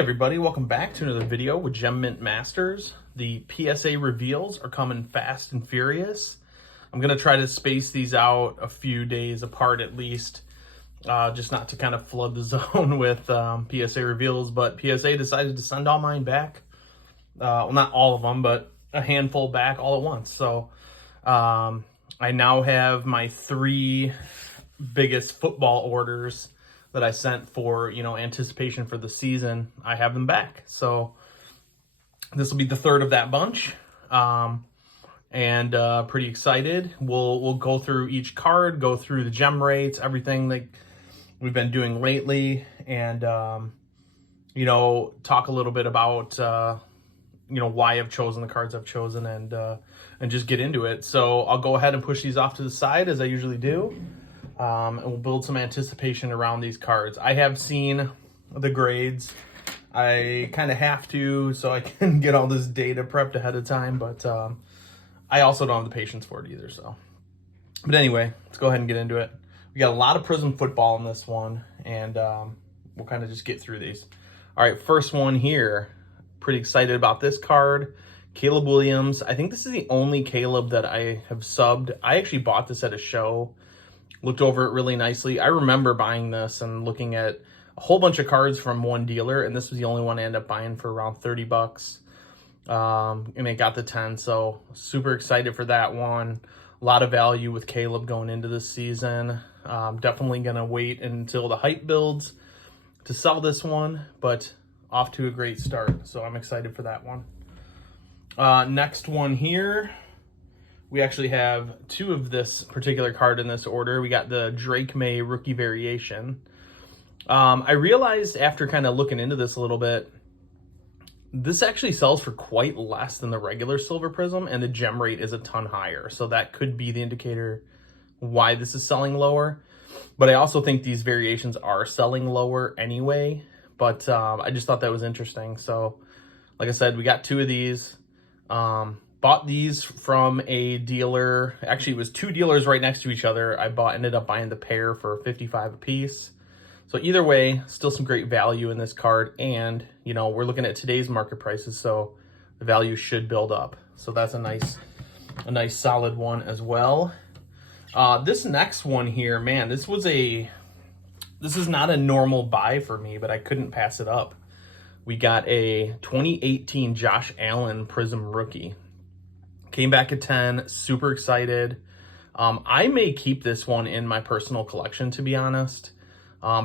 everybody, welcome back to another video with Gem Mint Masters. The PSA reveals are coming fast and furious. I'm going to try to space these out a few days apart at least, just not to kind of flood the zone with PSA reveals, but PSA decided to send all mine back. Well, not all of them, but a handful back all at once. So I now have my 3 biggest football orders that I sent for, anticipation for the season. I have them back. So this will be the 3rd of that bunch. And pretty excited. We'll go through each card, go through the gem rates, everything that we've been doing lately, and, talk a little bit about, why I've chosen the cards I've chosen, and just get into it. So I'll go ahead and push these off to the side as I usually do. And we'll build some anticipation around these cards. I have seen the grades. I kind of have to so I can get all this data prepped ahead of time, but I also don't have the patience for it either. So, but anyway, let's go ahead and get into it. We got a lot of Prism football in this one, and we'll kind of just get through these. All right, first one here. Pretty excited about this card. Caleb Williams. I think this is the only Caleb that I have subbed. I actually bought this at a show. Looked over it really nicely. I remember buying this and looking at a whole bunch of cards from one dealer, and this was the only one I ended up buying for around 30 bucks. And it got the 10, so super excited for that one. A lot of value with Caleb going into this season. Definitely going to wait until the hype builds to sell this one, but off to a great start, so I'm excited for that one. Next one here. We actually have 2 of this particular card in this order. We got the Drake Maye rookie variation. I realized after kind of looking into this a little bit, this actually sells for quite less than the regular Silver Prism, and the gem rate is a ton higher. So that could be the indicator why this is selling lower. But I also think these variations are selling lower anyway. But I just thought that was interesting. So like I said, we got 2 of these. Bought these from a dealer. Actually, it was 2 dealers right next to each other. Ended up buying the pair for $55 a piece. So either way, still some great value in this card. And, we're looking at today's market prices, so the value should build up. So that's a nice solid one as well. This next one here, man, this is not a normal buy for me, but I couldn't pass it up. We got a 2018 Josh Allen Prism rookie. Came back at 10, super excited. I may keep this one in my personal collection, to be honest.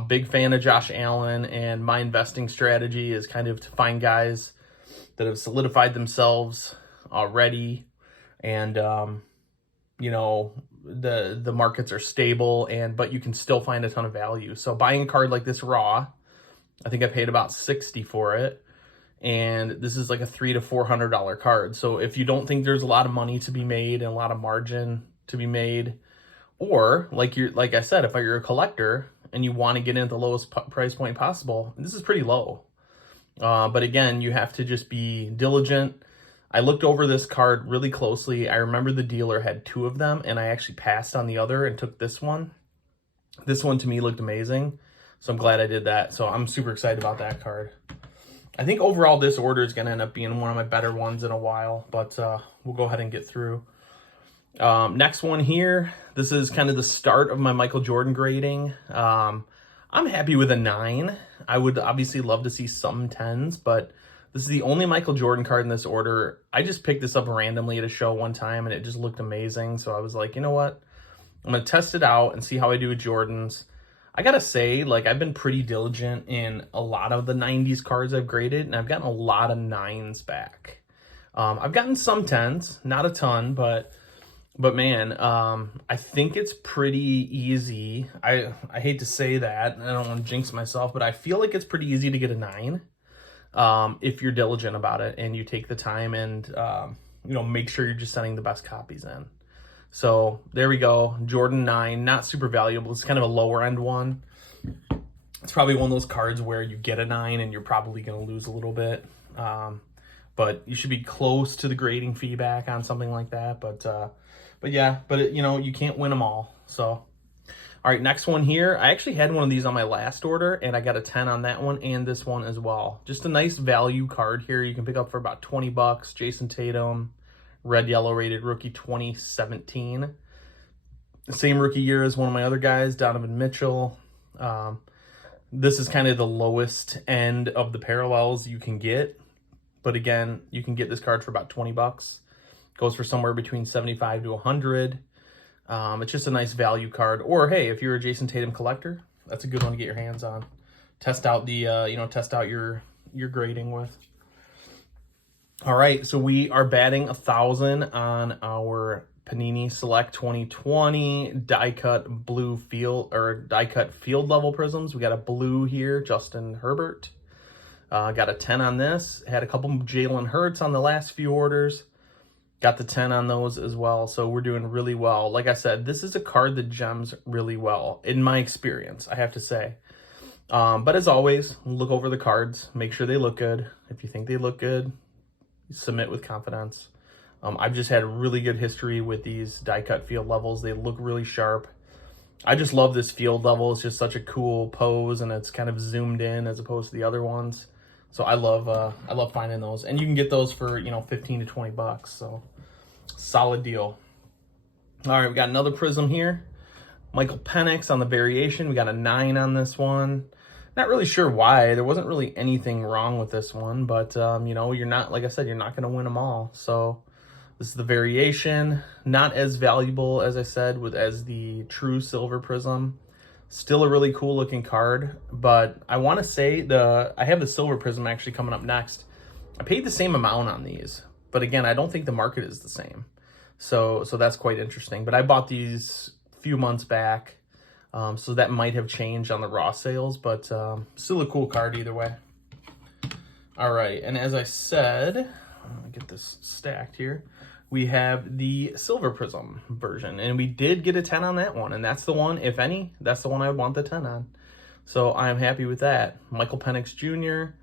Big fan of Josh Allen, and my investing strategy is kind of to find guys that have solidified themselves already, and the markets are stable, but you can still find a ton of value. So buying a card like this raw, I think I paid about $60 for it. And this is like a $300 to $400 card. So if you don't think there's a lot of money to be made and a lot of margin to be made, or like I said, if you're a collector and you want to get in at the lowest price point possible, this is pretty low. But again, you have to just be diligent. I looked over this card really closely. I remember the dealer had 2 of them, and I actually passed on the other and took this one. This one to me looked amazing, so I'm glad I did that. So I'm super excited about that card. I think overall this order is going to end up being one of my better ones in a while, but we'll go ahead and get through. Next one here, this is kind of the start of my Michael Jordan grading. I'm happy with a 9. I would obviously love to see some 10s, but this is the only Michael Jordan card in this order. I just picked this up randomly at a show one time, and it just looked amazing. So I was like, you know what? I'm going to test it out and see how I do with Jordans. I gotta say, I've been pretty diligent in a lot of the 90s cards I've graded, and I've gotten a lot of 9s back. I've gotten some 10s, not a ton, but man, I think it's pretty easy. I hate to say that, I don't want to jinx myself, but I feel like it's pretty easy to get a 9 if you're diligent about it and you take the time and, make sure you're just sending the best copies in. So there we go, Jordan 9, not super valuable. It's kind of a lower end one. It's probably one of those cards where you get a 9 and you're probably going to lose a little bit. But you should be close to the grading feedback on something like that. But yeah, you can't win them all. So All right, next one here. I actually had one of these on my last order, and I got a 10 on that one and this one as well. Just a nice value card here. You can pick up for about 20 bucks. Jason Tatum, red, yellow rated rookie 2017. The same rookie year as one of my other guys, Donovan Mitchell. This is kind of the lowest end of the parallels you can get. But again, you can get this card for about 20 bucks. Goes for somewhere between 75 to 100. It's just a nice value card. Or hey, if you're a Jason Tatum collector, that's a good one to get your hands on. Test out the test out your grading with. All right, so we are batting 1,000 on our Panini Select 2020 die cut blue field or die cut field level prisms. We got a blue here, Justin Herbert. Got a 10 on this. Had a couple Jalen Hurts on the last few orders. Got the 10 on those as well. So we're doing really well. Like I said, this is a card that gems really well, in my experience, I have to say. But as always, look over the cards. Make sure they look good. If you think they look good, submit with confidence. I've just had a really good history with these die cut field levels. They look really sharp. I just love this field level. It's just such a cool pose, and it's kind of zoomed in as opposed to the other ones. So I love finding those, and you can get those for 15 to 20 bucks. So solid deal. All right, we got another prism here. Michael Penix on the variation. We got a 9 on this one. Not really sure why. There wasn't really anything wrong with this one, but you're not, like I said, you're not going to win them all. So this is the variation. Not as valuable, as I said, as the true silver prism. Still a really cool looking card, but I want to say I have the silver prism actually coming up next. I paid the same amount on these, but again, I don't think the market is the same. So that's quite interesting. But I bought these a few months back, so that might have changed on the raw sales, but still a cool card either way. All right, and as I said, I'm gonna get this stacked here. We have the silver prism version, and we did get a 10 on that one, and that's the one, if any, that's the one I would want the 10 on. So I'm happy with that. Michael Penix Jr.,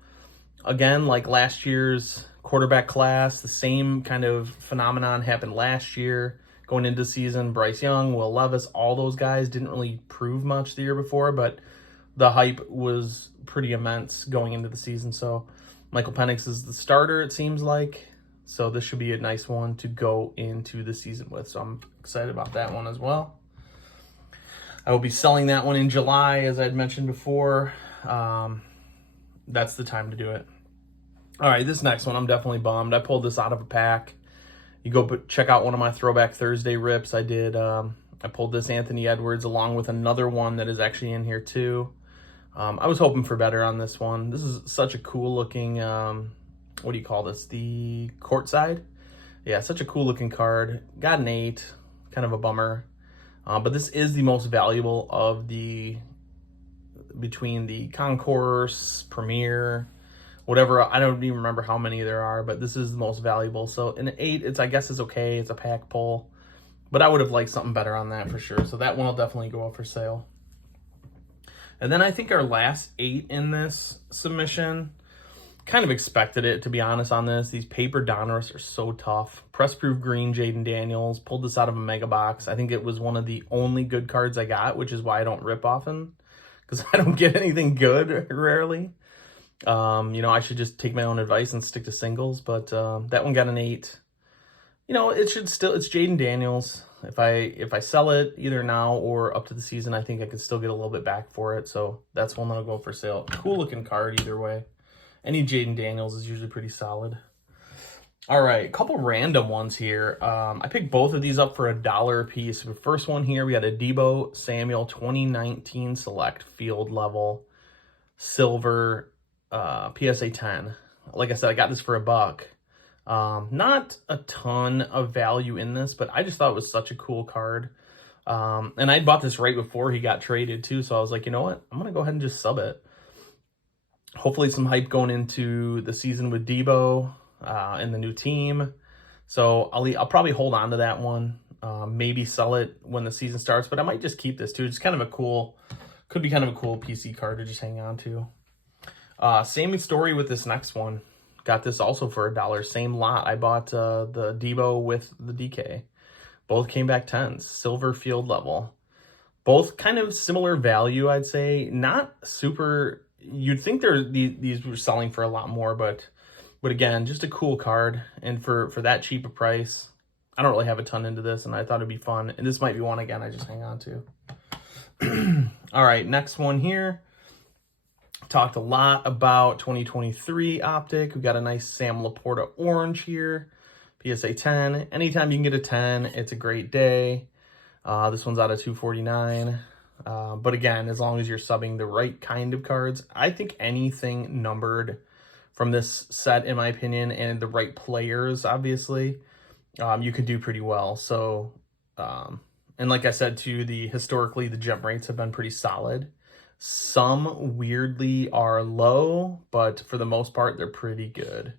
again, like last year's quarterback class, the same kind of phenomenon happened last year. Going into the season, Bryce Young, Will Levis, all those guys didn't really prove much the year before, but the hype was pretty immense going into the season. So Michael Penix is the starter, it seems like. So this should be a nice one to go into the season with. So I'm excited about that one as well. I will be selling that one in July, as I'd mentioned before. That's the time to do it. All right, this next one, I'm definitely bummed. I pulled this out of a pack. You go check out one of my Throwback Thursday rips. I pulled this Anthony Edwards along with another one that is actually in here too. I was hoping for better on this one. This is such a cool looking... what do you call this? The courtside? Yeah, such a cool looking card. Got an 8, kind of a bummer. But this is the most valuable of between the Concourse, Premier, whatever. I don't even remember how many there are, but this is the most valuable. So an 8, I guess it's okay. It's a pack pull, but I would have liked something better on that for sure. So that one will definitely go up for sale. And then I think our last 8 in this submission, kind of expected it, to be honest, on this. These paper Donruss are so tough. Press proof green Jayden Daniels. Pulled this out of a mega box. I think it was one of the only good cards I got, which is why I don't rip often, because I don't get anything good rarely. I should just take my own advice and stick to singles, but that one got an 8. It's Jayden Daniels. If I sell it either now or up to the season, I think I could still get a little bit back for it. So that's one that'll go for sale. Cool looking card either way. Any Jayden Daniels is usually pretty solid. All right, a couple random ones here. I picked both of these up for $1 a piece. The first one here, we got a Deebo Samuel 2019 Select Field Level Silver PSA 10. Like I said, I got this for $1. Not a ton of value in this, but I just thought it was such a cool card. And I bought this right before he got traded too, so I was like, you know what? I'm going to go ahead and just sub it. Hopefully some hype going into the season with Deebo and the new team. So I'll probably hold on to that one. Maybe sell it when the season starts, but I might just keep this too. It's kind of could be kind of a cool PC card to just hang on to. Same story with this next one. Got this also for $1. Same lot. I bought the Deebo with the DK. Both came back 10s. Silver field level. Both kind of similar value, I'd say. Not super, you'd think these were selling for a lot more, but again, just a cool card. And for that cheap a price, I don't really have a ton into this, and I thought it'd be fun. And this might be one, again, I just hang on to. All right, next one here. Talked a lot about 2023 Optic. We got a nice Sam Laporta orange here. PSA 10. Anytime you can get a 10, it's a great day. This one's out of 249. But again, as long as you're subbing the right kind of cards, I think anything numbered from this set, in my opinion, and the right players, obviously, you could do pretty well. So, and like I said too, historically, the gem rates have been pretty solid. Some weirdly are low, but for the most part, they're pretty good.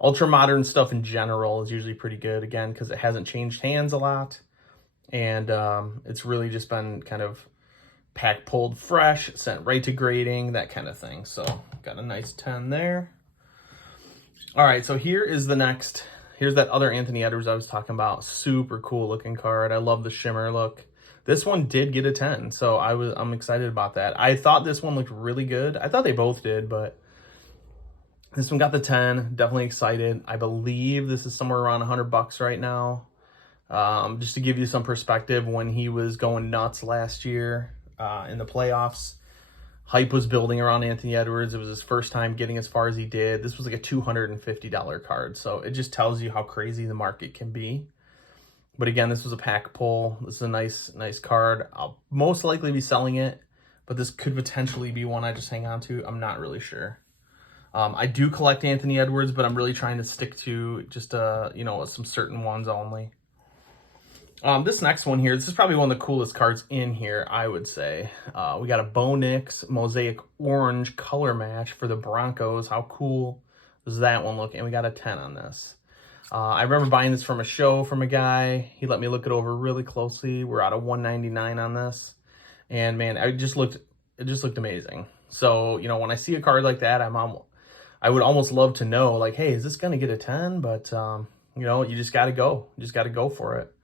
Ultra modern stuff in general is usually pretty good, again, because it hasn't changed hands a lot. And it's really just been kind of pack pulled fresh, sent right to grading, that kind of thing. So got a nice 10 there. All right, so here's that other Anthony Edwards I was talking about. Super cool looking card. I love the shimmer look. This one did get a 10, so I'm excited about that. I thought this one looked really good. I thought they both did, but this one got the 10. Definitely excited. I believe this is somewhere around $100 right now. Just to give you some perspective, when he was going nuts last year in the playoffs, hype was building around Anthony Edwards. It was his first time getting as far as he did. This was like a $250 card, so it just tells you how crazy the market can be. But again, this was a pack pull. This is a nice card. I'll most likely be selling it, but this could potentially be one I just hang on to. I'm not really sure. I do collect Anthony Edwards, but I'm really trying to stick to just some certain ones only. This next one here, this is probably one of the coolest cards in here, I would say. We got a Bo Nix Mosaic Orange color match for the Broncos. How cool does that one look? And we got a 10 on this. I remember buying this from a show from a guy. He let me look it over really closely. We're out of $199 on this. And man, it just looked amazing. So, when I see a card like that, I would almost love to know, like, hey, is this going to get a 10? But, you just got to go. You just got to go for it.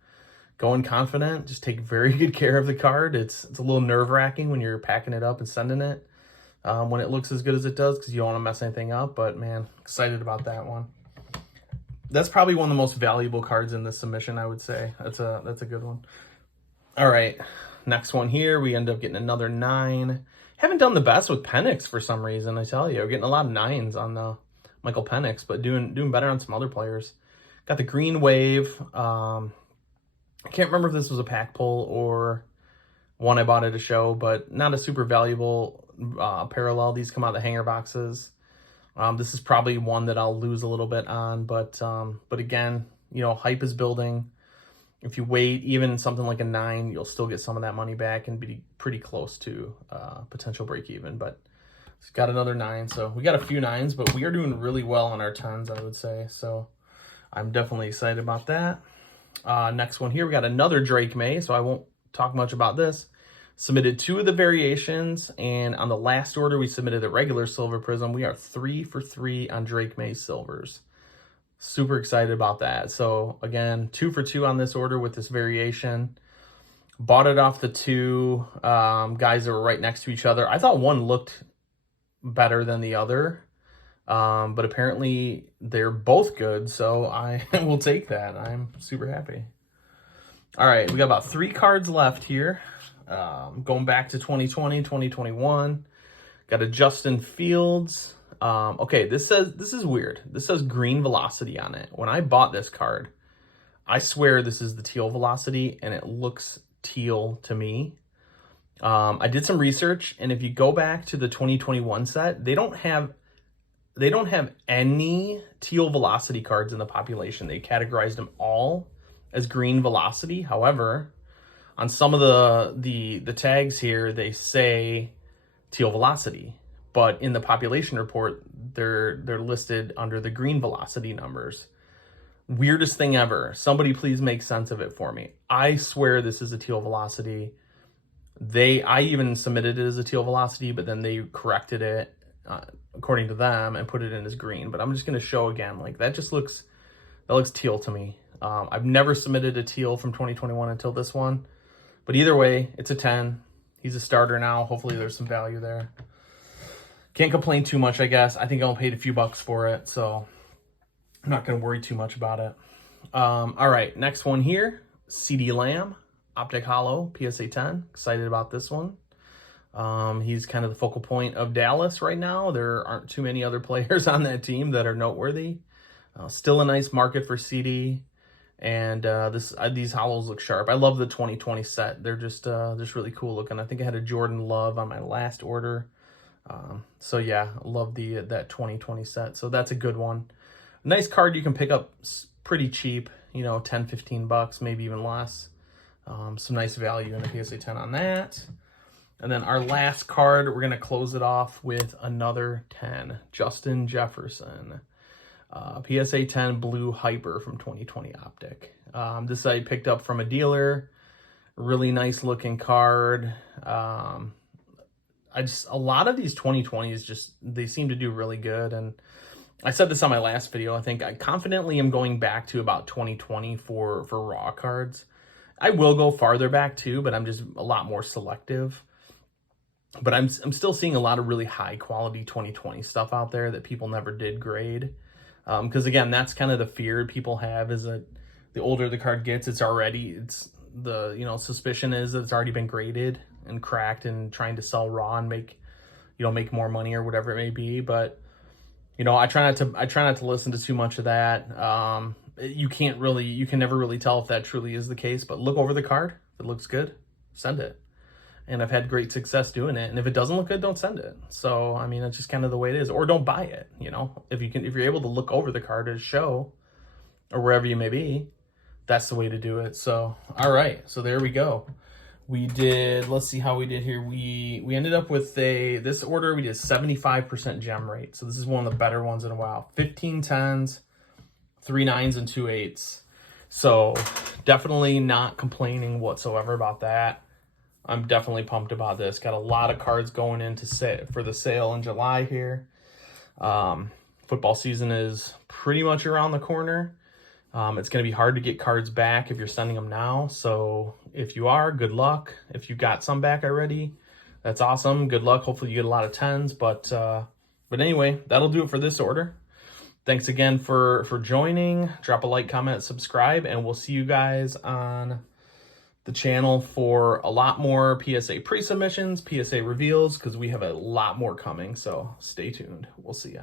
Go in confident. Just take very good care of the card. It's a little nerve-wracking when you're packing it up and sending it when it looks as good as it does, because you don't want to mess anything up. But, man, excited about that one. That's probably one of the most valuable cards in this submission, I would say. That's a good one. All right, next one here. We end up getting another 9. Haven't done the best with Penix for some reason, I tell you. We're getting a lot of 9s on the Michael Penix, but doing better on some other players. Got the green wave. I can't remember if this was a pack pull or one I bought at a show, but not a super valuable parallel. These come out of the hanger boxes. This is probably one that I'll lose a little bit on, but again, hype is building. If you wait, even something like a 9, you'll still get some of that money back and be pretty close to potential break even. But it's got another 9, so we got a few 9s, but we are doing really well on our 10s, I would say. So I'm definitely excited about that. Next one here, we got another Drake Maye, so I won't talk much about this. Submitted 2 of the variations, and on the last order, we submitted a regular silver prism. We are 3 for 3 on Drake Maye silvers. Super excited about that. So again, 2 for 2 on this order with this variation. Bought it off the 2 guys that were right next to each other. I thought one looked better than the other, but apparently they're both good, so I will take that. I'm super happy. All right, we got about 3 cards left here. Going back to 2020, 2021. Got a Justin Fields. Okay, this is weird. This says green velocity on it. When I bought this card, I swear this is the teal velocity, and it looks teal to me. I did some research, and if you go back to the 2021 set, they don't have any teal velocity cards in the population. They categorized them all as green velocity. However, on some of the tags here, they say teal velocity, but in the population report, they're listed under the green velocity numbers. Weirdest thing ever. Somebody please make sense of it for me. I swear this is a teal velocity. I even submitted it as a teal velocity, but then they corrected it according to them and put it in as green. But I'm just going to show again, like that looks teal to me. I've never submitted a teal from 2021 until this one. But either way, it's a 10. He's a starter now. Hopefully there's some value there. Can't complain too much, I guess. I think I only paid a few bucks for it, so I'm not going to worry too much about it. All right, next one here. CD Lamb, Optic Hollow, PSA 10. Excited about this one. He's kind of the focal point of Dallas right now. There aren't too many other players on that team that are noteworthy. Still a nice market for CD. And these hollows look sharp. I love the 2020 set. They're just really cool looking. I think I had a Jordan Love on my last order. So yeah, I love that 2020 set. So that's a good one. Nice card you can pick up pretty cheap, you know, 10, 15 bucks, maybe even less. Some nice value in the PSA 10 on that. And then our last card, we're going to close it off with another 10. Justin Jefferson. PSA 10 Blue Hyper from 2020 Optic. This I picked up from a dealer. Really nice looking card. A lot of these 2020s they seem to do really good. And I said this on my last video. I think I confidently am going back to about 2020 for raw cards. I will go farther back too, but I'm just a lot more selective. But I'm still seeing a lot of really high quality 2020 stuff out there that people never did grade. Because again, that's kind of the fear people have, is that the older the card gets, suspicion is that it's already been graded and cracked and trying to sell raw and make more money or whatever it may be. But I try not to listen to too much of that. You can never really tell if that truly is the case. But look over the card. If it looks good, send it. And I've had great success doing it. And if it doesn't look good, don't send it. So, I mean, that's just kind of the way it is. Or don't buy it, If you're able to look over the card at a show or wherever you may be, that's the way to do it. So, all right. So there we go. Let's see how we did here. We ended up with this order, we did 75% gem rate. So this is one of the better ones in a while. 15 10s, 3 9s, and 2 8s. So definitely not complaining whatsoever about that. I'm definitely pumped about this. Got a lot of cards going into for the sale in July here. Football season is pretty much around the corner. It's going to be hard to get cards back if you're sending them now. So if you are, good luck. If you got some back already, that's awesome. Good luck. Hopefully you get a lot of 10s. But anyway, that'll do it for this order. Thanks again for joining. Drop a like, comment, subscribe, and we'll see you guys on the channel for a lot more PSA pre-submissions, PSA reveals, because we have a lot more coming. So stay tuned. We'll see ya.